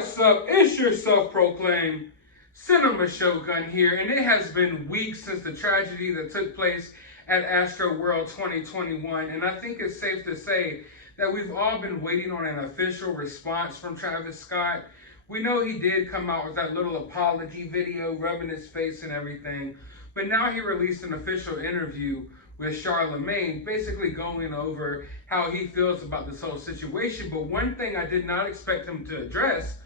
What's up? It's your self-proclaimed Cinema Shogun here, and it has been weeks since the tragedy that took place at AstroWorld 2021, and I think it's safe to say that we've all been waiting on an official response from Travis Scott. We know he did come out with that little apology video, rubbing his face and everything, but now he released an official interview with Charlemagne, basically going over how he feels about this whole situation. But one thing I did not expect him to address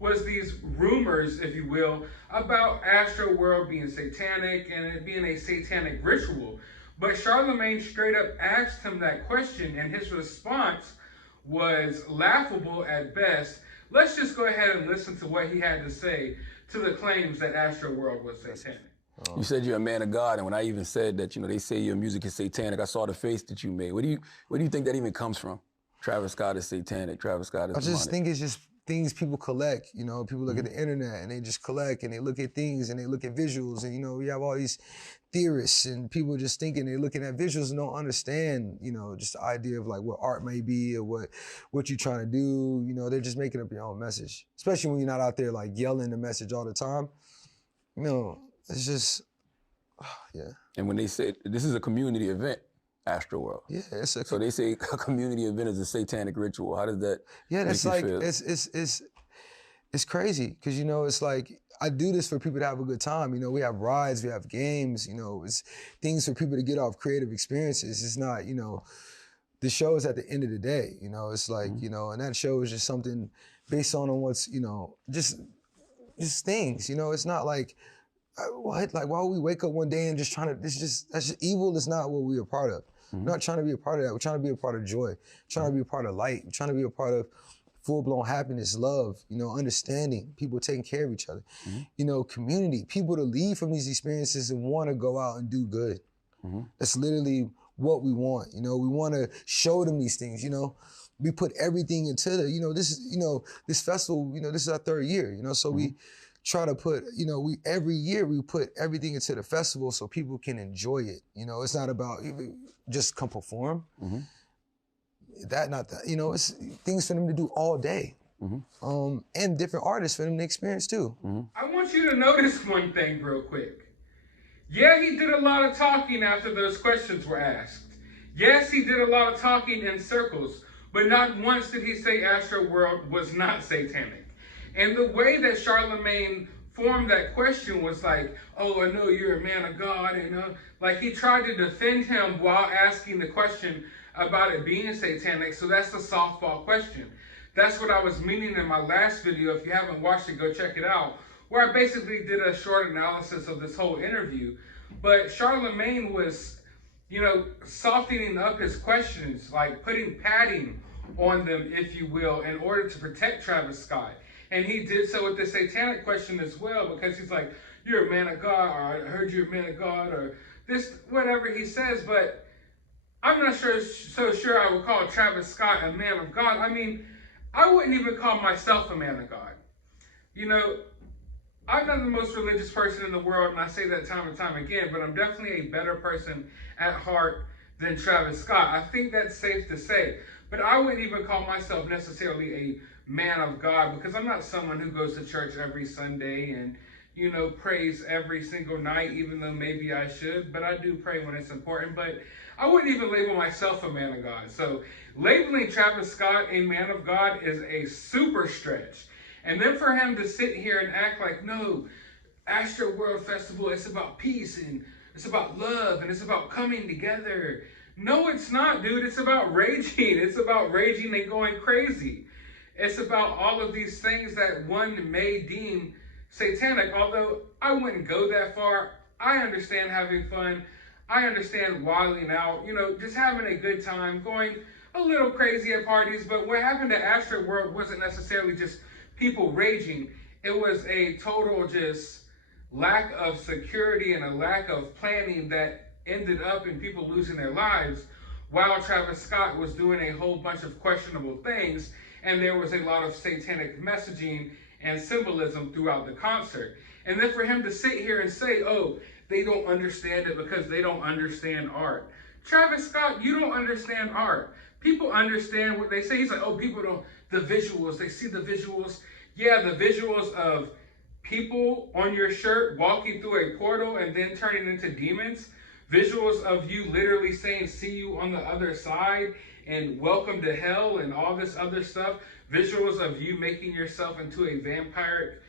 was these rumors, if you will, about AstroWorld being satanic and it being a satanic ritual. But Charlemagne straight up asked him that question, and his response was laughable at best. Let's just go ahead and listen to what he had to say to the claims that AstroWorld was satanic. You said you're a man of God, and when I even said that, they say your music is satanic, I saw the face that you made. Where do you think that even comes from? Travis Scott is satanic, Travis Scott is demonic. I just think it's just things people collect, people look at the internet and they just collect and they look at things and they look at visuals and, we have all these theorists and people just thinking they're looking at visuals and don't understand, just the idea of like what art may be or what you're trying to do, they're just making up your own message. Especially when you're not out there like yelling the message all the time, it's just, yeah. And when they say, this is a community event, AstroWorld. Yeah, so they say a community event is a satanic ritual. How does that that's make like, you feel? it's crazy, because, it's like, I do this for people to have a good time. We have rides, we have games, it's things for people to get off creative experiences. It's not, the show is at the end of the day, it's like, and that show is just something based on what's, just things, it's not like, what? Like, why would we wake up one day and just trying to, that's just evil is not what we're a part of. We're not trying to be a part of that. We're trying to be a part of joy. We're trying to be a part of light. We're trying to be a part of full-blown happiness, love, understanding, people taking care of each other, community, people to leave from these experiences and want to go out and do good. That's literally what we want. We want to show them these things, We put everything into the, this festival, this is our third year, so we try to put, every year we put everything into the festival so people can enjoy it. It's not about just come perform. It's things for them to do all day. And different artists for them to experience too. I want you to notice one thing real quick. Yeah, he did a lot of talking after those questions were asked. Yes, he did a lot of talking in circles, but not once did he say AstroWorld was not satanic. And the way that Charlemagne formed that question was like, oh, I know you're a man of God, like he tried to defend him while asking the question about it being satanic. So that's the softball question. That's what I was meaning in my last video. If you haven't watched it, go check it out, where I basically did a short analysis of this whole interview. But Charlemagne was, softening up his questions, like putting padding on them, if you will, in order to protect Travis Scott. And he did so with the satanic question as well, because he's like, you're a man of God, or I heard you're a man of God, or this, whatever he says. But I'm not so sure I would call Travis Scott a man of God. I mean, I wouldn't even call myself a man of God. I'm not the most religious person in the world, and I say that time and time again, but I'm definitely a better person at heart than Travis Scott. I think that's safe to say. But I wouldn't even call myself necessarily a man of God, because I'm not someone who goes to church every Sunday and, prays every single night, even though maybe I should. But I do pray when it's important. But I wouldn't even label myself a man of God. So labeling Travis Scott a man of God is a super stretch. And then for him to sit here and act like, no, AstroWorld Festival, it's about peace and it's about love and it's about coming together. No, it's not, dude. It's about raging. It's about raging and going crazy. It's about all of these things that one may deem satanic, although I wouldn't go that far. I understand having fun. I understand wilding out, just having a good time, going a little crazy at parties. But what happened to AstroWorld wasn't necessarily just people raging. It was a total just lack of security and a lack of planning that ended up in people losing their lives, while Travis Scott was doing a whole bunch of questionable things, and there was a lot of satanic messaging and symbolism throughout the concert. And then for him to sit here and say, oh, they don't understand it because they don't understand art. Travis Scott, you don't understand art. People understand what they say. He's like, oh, people don't, the visuals, they see the visuals, Yeah, the visuals of people on your shirt walking through a portal and then turning into demons, visuals of you literally saying see you on the other side and welcome to hell and all this other stuff, visuals of you making yourself into a vampire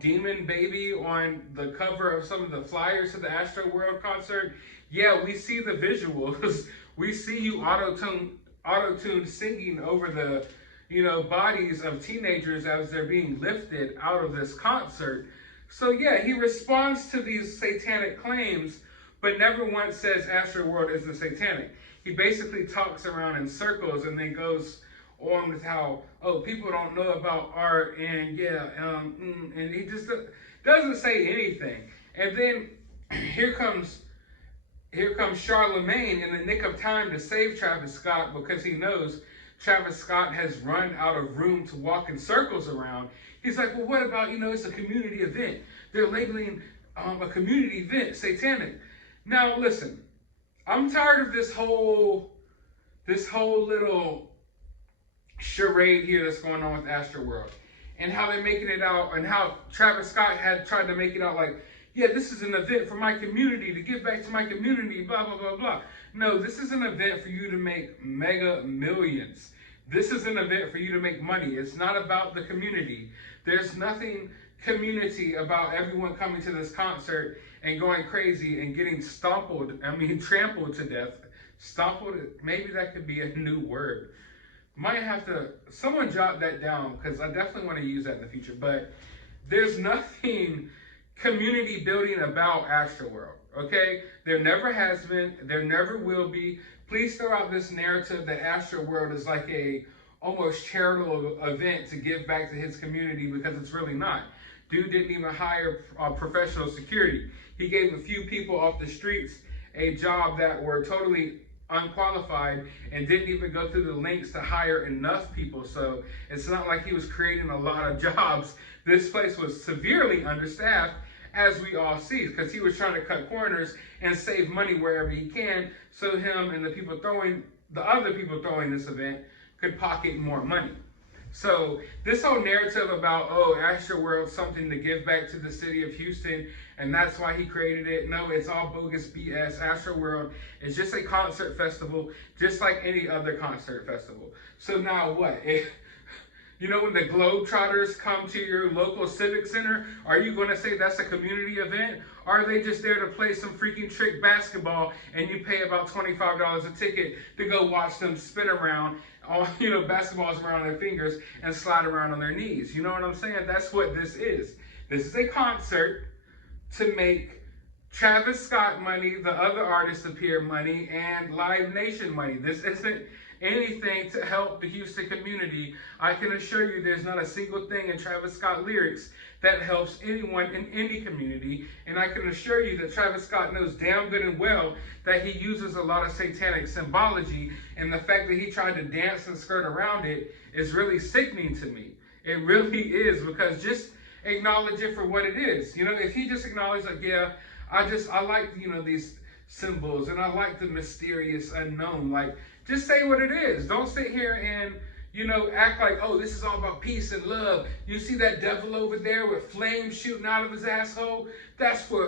demon baby on the cover of some of the flyers to the AstroWorld concert. Yeah, we see the visuals. We see you auto-tune singing over the bodies of teenagers as they're being lifted out of this concert. So yeah, he responds to these satanic claims, but never once says AstroWorld is the satanic. He basically talks around in circles and then goes on with how, oh, people don't know about art, and yeah, and he just doesn't say anything. And then here comes Charlemagne in the nick of time to save Travis Scott, because he knows Travis Scott has run out of room to walk in circles around. He's like, well, what about, it's a community event. They're labeling a community event satanic. Now, listen, I'm tired of this whole little charade here that's going on with AstroWorld, and how they're making it out, and how Travis Scott had tried to make it out like, yeah, this is an event for my community, to give back to my community, blah, blah, blah, blah. No, this is an event for you to make mega millions. This is an event for you to make money. It's not about the community. There's nothing community about everyone coming to this concert and going crazy and getting trampled to death. Stompled, maybe that could be a new word. Might have to, someone jot that down, because I definitely want to use that in the future. But there's nothing community building about AstroWorld, okay? There never has been, there never will be. Please throw out this narrative that AstroWorld is like a almost charitable event to give back to his community, because it's really not. Dude didn't even hire professional security. He gave a few people off the streets a job that were totally unqualified and didn't even go through the links to hire enough people. So it's not like he was creating a lot of jobs. This place was severely understaffed, as we all see, because he was trying to cut corners and save money wherever he can, so him and the other people throwing this event could pocket more money. So this whole narrative about, oh, AstroWorld's something to give back to the city of Houston, and that's why he created it. No, it's all bogus BS. AstroWorld is just a concert festival, just like any other concert festival. So now what? When the Globetrotters come to your local civic center, are you going to say that's a community event? Or are they just there to play some freaking trick basketball and you pay about $25 a ticket to go watch them spin around, basketballs around their fingers and slide around on their knees? You know what I'm saying? That's what this is. This is a concert to make Travis Scott money, the other artists appear money, and Live Nation money. This isn't anything to help the Houston community. I can assure you there's not a single thing in Travis Scott lyrics that helps anyone in any community. And I can assure you that Travis Scott knows damn good and well that he uses a lot of satanic symbology, and the fact that he tried to dance and skirt around it is really sickening to me. It really is, because just acknowledge it for what it is. If he just acknowledged, like, yeah, I like, these symbols, and I like the mysterious unknown, like, just say what it is. Don't sit here and, act like, oh, this is all about peace and love. You see that devil over there with flames shooting out of his asshole?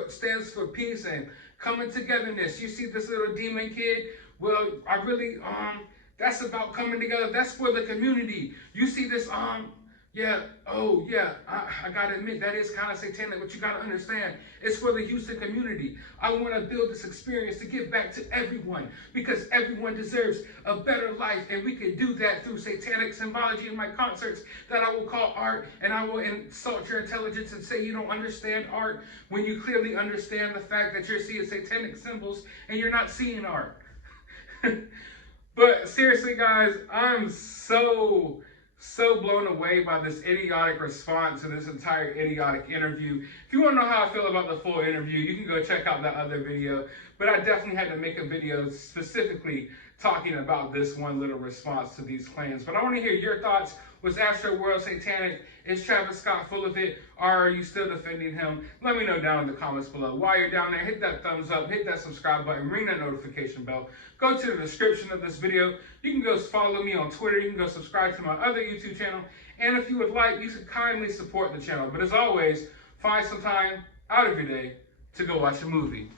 Stands for peace and coming togetherness. You see this little demon kid? Well, I really, that's about coming together. That's for the community. You see this, I gotta admit, that is kind of satanic, but you gotta understand, it's for the Houston community. I want to build this experience to give back to everyone, because everyone deserves a better life, and we can do that through satanic symbology in my concerts that I will call art, and I will insult your intelligence and say you don't understand art when you clearly understand the fact that you're seeing satanic symbols and you're not seeing art. But seriously, guys, I'm so blown away by this idiotic response to this entire idiotic interview. If you want to know how I feel about the full interview, you can go check out that other video. But I definitely had to make a video specifically talking about this one little response to these claims. But I want to hear your thoughts. Was AstroWorld satanic? Is Travis Scott full of it? Or are you still defending him? Let me know down in the comments below. While you're down there, hit that thumbs up, hit that subscribe button, ring that notification bell. Go to the description of this video. You can go follow me on Twitter. You can go subscribe to my other YouTube channel. And if you would like, you should kindly support the channel. But as always, find some time out of your day to go watch a movie.